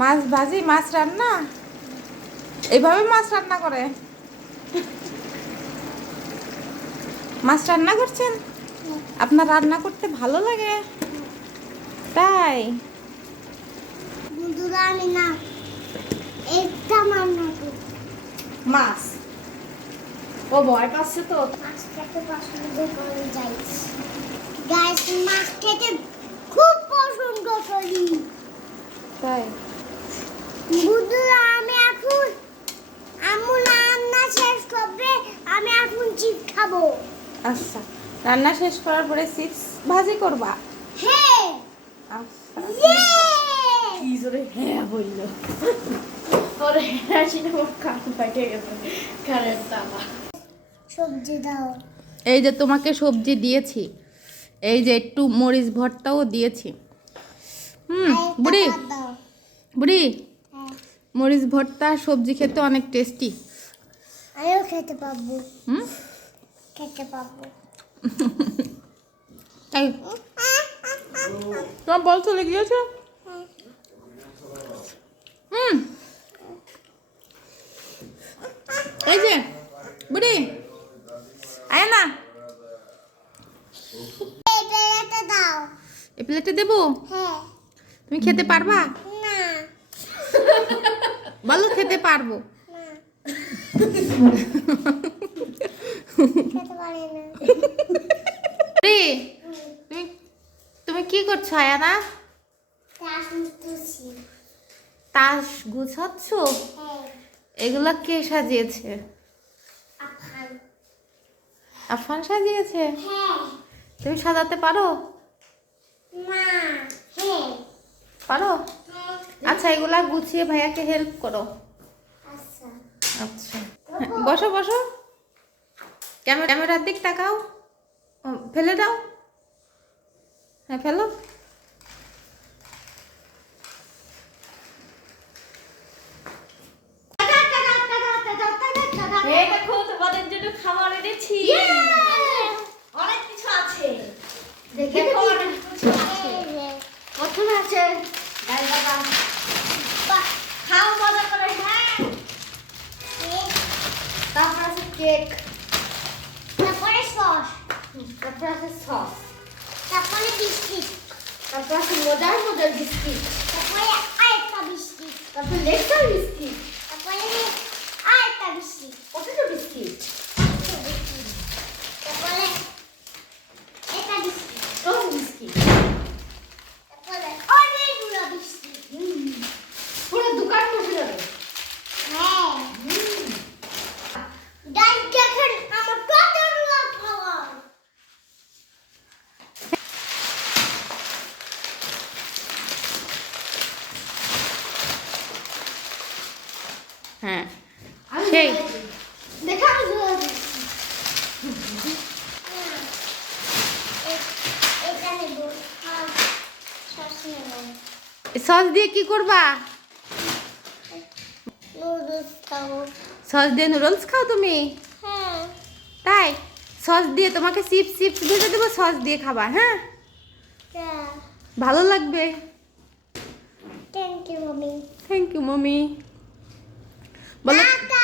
মাছ ভাজি মাছ রান্না? এইভাবে মাছ রান্না করে? মাছ রান্না করছেন? আপনার রান্না করতে ভালো লাগে? তাই? আমি না একটা রান্না মাছ? ও ভয় পাচ্ছে তো। মাছ খেতে পছন্দ করে যাই। গাইস মাছ খেতে খুব পছন্দ করি তাই আমি এখন রান্না শেষ করবে আমি এখন চিপ খাব। আচ্ছা রান্না শেষ করার পরে চিপস ভাজি করবা? হ্যাঁ। আচ্ছা। ইয়ে কি জোরে হ্যাঁ বলল? ওর হ্যাঁ শুনে কান ফাটে গেছে। কানের তালা। সবজি দাও। এই যে তোমাকে সবজি দিয়েছি এই যে একটু মরিচ ভর্তাও দিয়েছি। হুম বুড়ি বুড়ি মরিচ ভর্তা সবজি খেতে অনেক টেস্টি আমিও খেতে পাবো। হুম? খেতে পাবো। তাই? তোমার বল চলে গিয়েছে? হুম। এই যে বুড়ি। আয় না। এই বেড়াতে দাও। এই প্লেটে দেবো? হ্যাঁ। তুমি খেতে পারবা? বলো খেতে পারব। তুমি তুমি কি করছ আয়ানা? তাস গুছাচ্ছ? এগুলা কে সাজিয়েছে? আফান সাজিয়েছে? হ্যাঁ তুমি সাজাতে পারো? হ্যাঁ। পারো? আচ্ছা এগুলা গুছিয়ে ভাইয়াকে হেল্প করো। আচ্ছা। আচ্ছা। বসো বসো। ক্যামেরা ক্যামেরার দিক তাকাও। ফেলে দাও। হ্যাঁ ফেলো। দেখো তোমাদের জন্য খাবার এনেছি। অনেক কিছু আছে। দেখো অনেক কিছু আছে। প্রথমে আছে। তারপর আছে কেক তারপরে সস তারপর আছে সস তারপরে বিস্কিট তারপর আছে মজার মজার বিস্কিট তারপরে আরেকটা বিস্কিট তারপর লেকচার বিস্কিট হ্যাঁ। সেই। নেব আর সস দিয়ে কি করবা? সস দিয়ে নুডলস খাও তুমি? হ্যাঁ। তাই? সস দিয়ে তোমাকে চিপস চিপস ভেজে দেবো সস দিয়ে খাবা হ্যাঁ? হ্যাঁ। ভালো লাগবে। Thank you mommy thank you mommy বলো